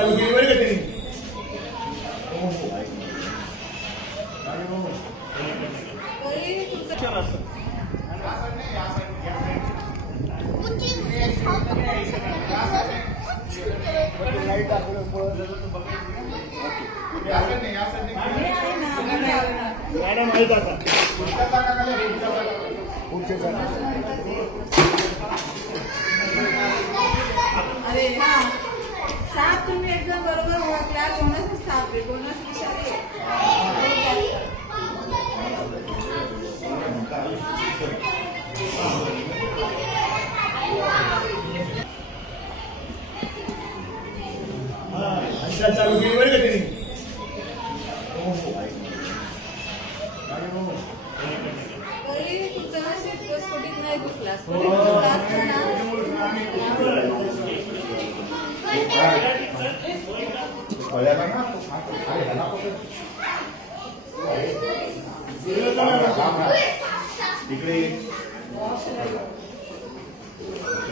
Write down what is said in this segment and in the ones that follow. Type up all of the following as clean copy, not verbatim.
चालू केली बरं का त्यांनी. मॅडम माहित आता अरे हा साप तुम्ही एकदम बरोबर ओळखला. कोणाच साप आहे कोणाच विषारी चालू केली बरं का त्यांनी. तुमचं नशीब स्फोटित नाही घुसला.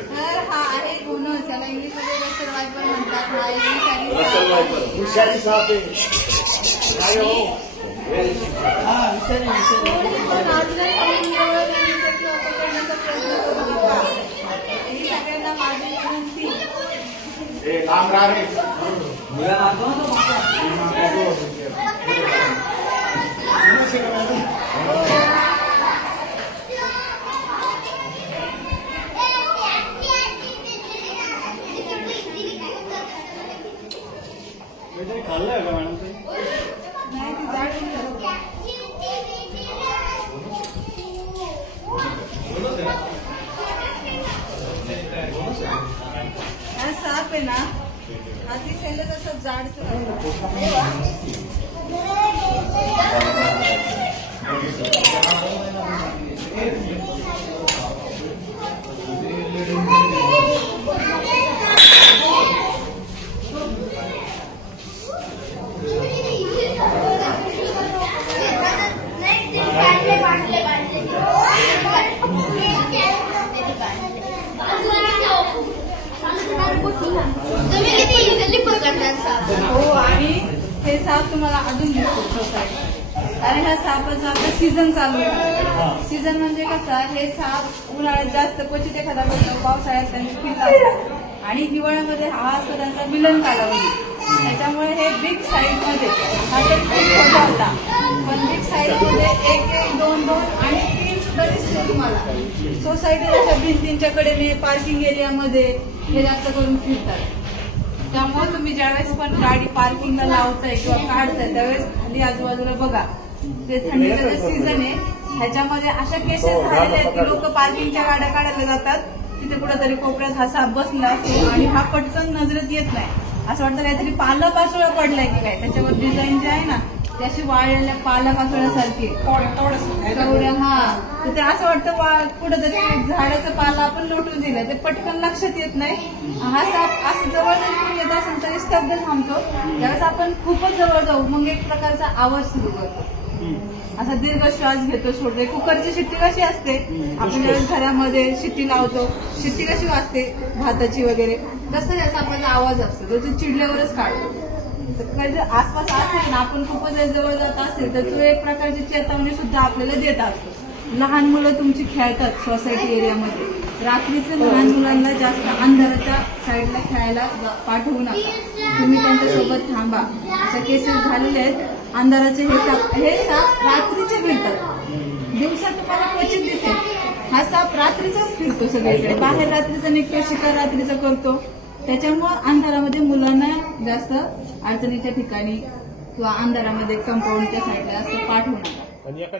तर हा आहे गुन्हा. त्याला इंग्लिशमध्ये रसल वायपर म्हणतात. हा विषारी साप आहे. सगळ्यांना माझी विनंती. खाल्लंय का मॅडम ते? नाही ती जाड हा साप आहे ना. आधी सेल तसं जाड हो. आणि हे साप तुम्हाला अजून दिसतो सोसायटीमध्ये. कारण ह्या सापाचा आता सीझन चालू आहे. सीझन म्हणजे कसं हे साप उन्हाळ्यात जास्त क्वचित एखादा पावसाळ्यात त्यांची पिकं असतात आणि हिवाळ्यामध्ये हा असतो त्यांचा मिलन कालावधी. त्याच्यामुळे हे बिग साईजमध्ये हा तर खूप छोटा होता. पण बिग साईजमध्ये एक दोन आणि 3 सुद्धा दिसतो तुम्हाला. सोसायटीच्या भिंतींच्या कडेने पार्किंग एरियामध्ये हे जास्त करून फिरतात. त्यामुळे तुम्ही ज्यावेळेस पण गाडी पार्किंगला लावताय किंवा काढताय त्यावेळेस खाली आजूबाजूला बघा. ते थंडीचं सीझन आहे. ह्याच्यामध्ये अशा केसेस झालेले आहेत की लोक पार्किंगच्या गाड्या काढायला जातात. तिथे कुठेतरी कोपऱ्यात हा साप बसला असतो आणि हा पटकन नजरेत येत नाही. असं वाटतं काहीतरी पाचोळा पडलाय की काय. त्याच्यावर डिझाईन जे आहे ना ती अशी वाळलेल्या पाचोळ्यासारखी कवड्या. हा तर ते असं वाटतं कुठेतरी झाडाचं पाला आपण लोटून दिलं. ते पटकन लक्षात येत नाही. हा साप असं जवळ जरी येत असेल तरी स्तब्ध थांबतो. त्यावेळेस आपण खूपच जवळ जाऊ मग एक प्रकारचा आवाज सुरू करतो. असा दीर्घ श्वास घेतो सोडतो. कुकरची शिट्टी कशी असते आपण ज्यावेळेस घरामध्ये शिट्टी लावतो शिट्टी कशी वाजते भाताची वगैरे तसं याचा आपला आवाज असतो. तो चिडल्यावरच काढतो. तर आसपास असेल ना आपण खूपच जवळ जात असेल तर तो एक प्रकारची चेतावणी सुद्धा आपल्याला देत असतो. लहान मुलं तुमची खेळतात सोसायटी एरियामध्ये. रात्रीचं लहान मुलांना जास्त अंधाराच्या साईडला खेळायला पाठवू नका. तुम्ही त्यांच्यासोबत थांबा. अशा केसेस झालेले आहेत. अंधाराचे हे साप रात्रीचे फिरतात. दिवसा तुम्हाला क्वचित दिसेल. हा साप रात्रीचाच फिरतो सगळीकडे. बाहेर रात्रीचा निघतो शिकार रात्रीचा करतो. त्याच्यामुळे अंधारामध्ये मुलांना जास्त अडचणीच्या ठिकाणी किंवा अंधारामध्ये कंपाऊंडच्या साईडला जास्त पाठवू नका.